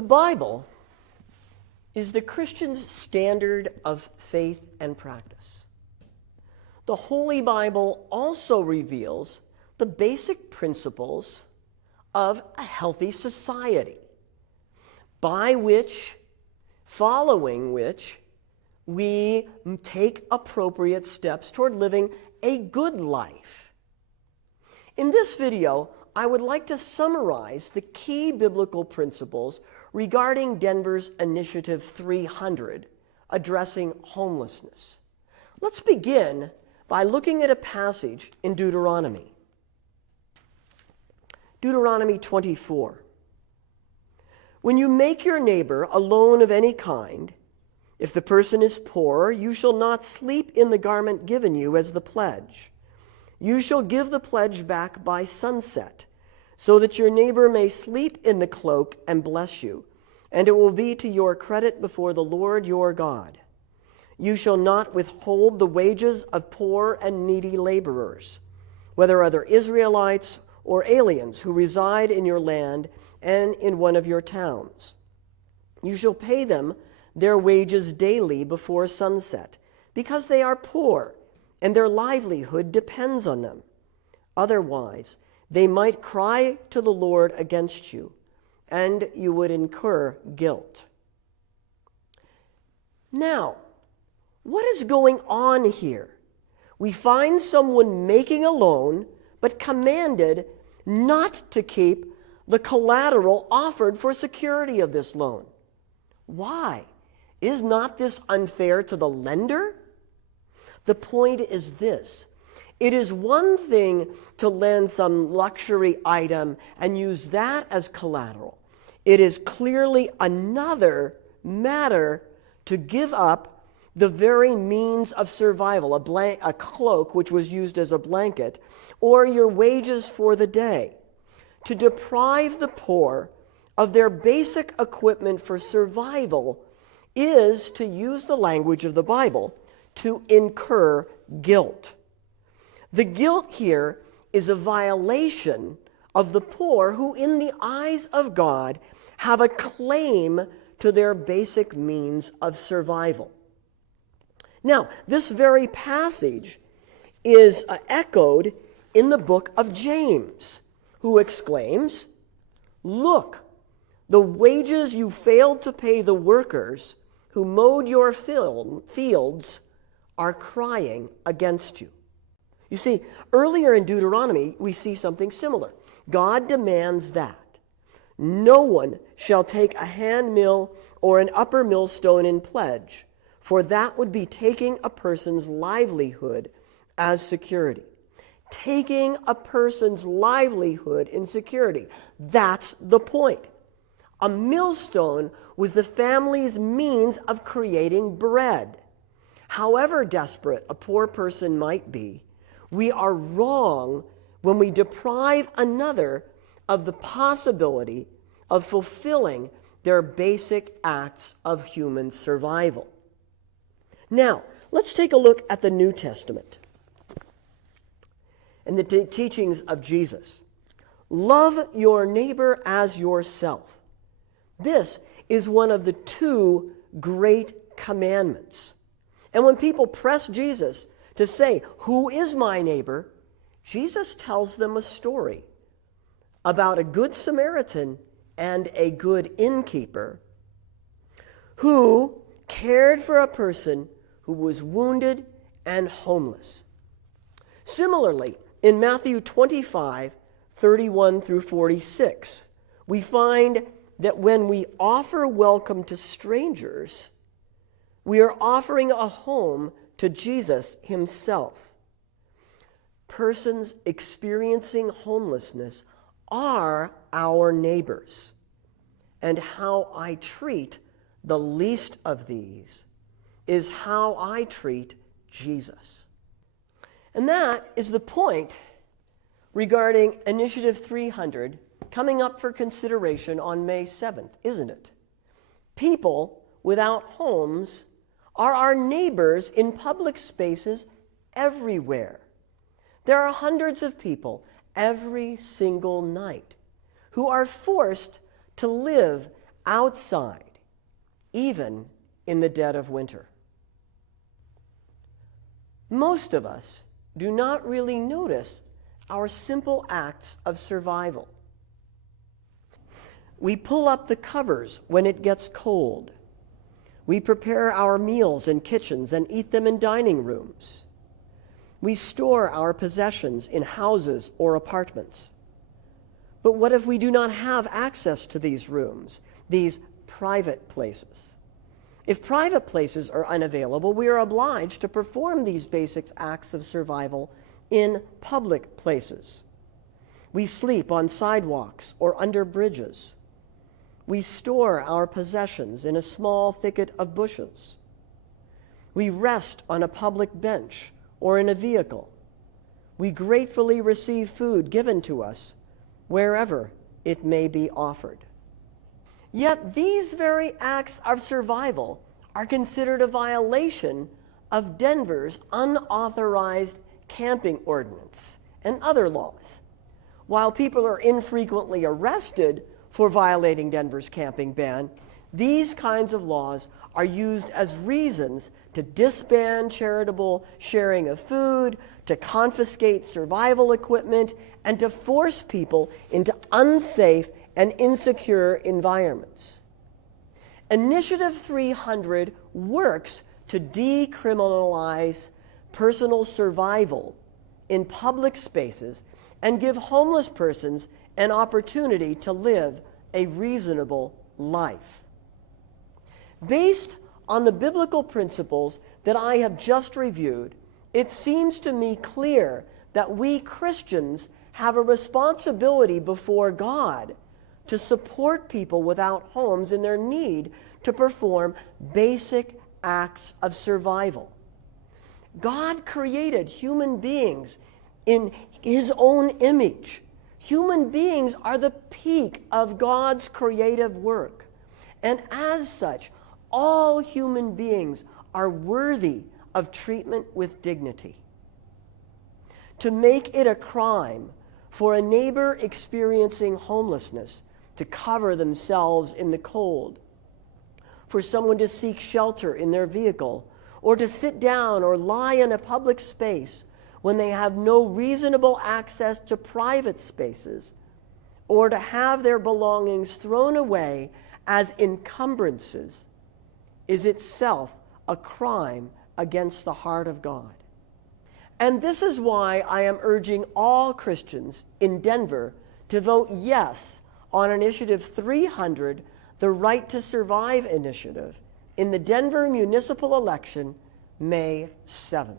The Bible is the Christian's standard of faith and practice. The Holy Bible also reveals the basic principles of a healthy society, following which we take appropriate steps toward living a good life. In this video, I would like to summarize the key biblical principles regarding Denver's Initiative 300, addressing homelessness. Let's begin by looking at a passage in Deuteronomy. Deuteronomy 24. When you make your neighbor a loan of any kind, if the person is poor, you shall not sleep in the garment given you as the pledge. You shall give the pledge back by sunset, so that your neighbor may sleep in the cloak and bless you, and it will be to your credit before the Lord your God. You shall not withhold the wages of poor and needy laborers, whether other Israelites or aliens who reside in your land and in one of your towns. You shall pay them their wages daily before sunset, because they are poor, and their livelihood depends on them. Otherwise, they might cry to the Lord against you, and you would incur guilt. Now, what is going on here? We find someone making a loan, but commanded not to keep the collateral offered for security of this loan. Why? Is not this unfair to the lender? The point is this. It is one thing to lend some luxury item and use that as collateral. It is clearly another matter to give up the very means of survival, a cloak which was used as a blanket, or your wages for the day. To deprive the poor of their basic equipment for survival is, to use the language of the Bible, to incur guilt. The guilt here is a violation of the poor who, in the eyes of God, have a claim to their basic means of survival. Now, this very passage is echoed in the book of James, who exclaims, "Look, the wages you failed to pay the workers who mowed your fields are crying against you." You see, earlier in Deuteronomy, we see something similar. God demands that no one shall take a hand mill or an upper millstone in pledge, for that would be taking a person's livelihood as security. Taking a person's livelihood in security. That's the point. A millstone was the family's means of creating bread. However desperate a poor person might be, we are wrong when we deprive another of the possibility of fulfilling their basic acts of human survival. Now, let's take a look at the New Testament and the teachings of Jesus. Love your neighbor as yourself. This is one of the two great commandments. And when people press Jesus to say, "Who is my neighbor?" Jesus tells them a story about a good Samaritan and a good innkeeper who cared for a person who was wounded and homeless. Similarly, in Matthew 25:31 through 46, we find that when we offer welcome to strangers, we are offering a home to Jesus himself. Persons experiencing homelessness are our neighbors, and how I treat the least of these is how I treat Jesus. And that is the point regarding Initiative 300 coming up for consideration on May 7th, isn't it? People without homes are our neighbors in public spaces everywhere. There are hundreds of people every single night who are forced to live outside, even in the dead of winter. Most of us do not really notice our simple acts of survival. We pull up the covers when it gets cold. We prepare our meals in kitchens and eat them in dining rooms. We store our possessions in houses or apartments. But what if we do not have access to these rooms, these private places? If private places are unavailable, we are obliged to perform these basic acts of survival in public places. We sleep on sidewalks or under bridges. We store our possessions in a small thicket of bushes. We rest on a public bench or in a vehicle. We gratefully receive food given to us wherever it may be offered. Yet these very acts of survival are considered a violation of Denver's unauthorized camping ordinance and other laws. While people are infrequently arrested for violating Denver's camping ban, these kinds of laws are used as reasons to disband charitable sharing of food, to confiscate survival equipment, and to force people into unsafe and insecure environments. Initiative 300 works to decriminalize personal survival in public spaces and give homeless persons an opportunity to live a reasonable life. Based on the biblical principles that I have just reviewed, it seems to me clear that we Christians have a responsibility before God to support people without homes in their need to perform basic acts of survival. God created human beings in His own image. Human beings are the peak of God's creative work. And as such, all human beings are worthy of treatment with dignity. To make it a crime for a neighbor experiencing homelessness to cover themselves in the cold, for someone to seek shelter in their vehicle, or to sit down or lie in a public space when they have no reasonable access to private spaces, or to have their belongings thrown away as encumbrances, is itself a crime against the heart of God. And this is why I am urging all Christians in Denver to vote yes on Initiative 300, the Right to Survive initiative, in the Denver municipal election, May 7th.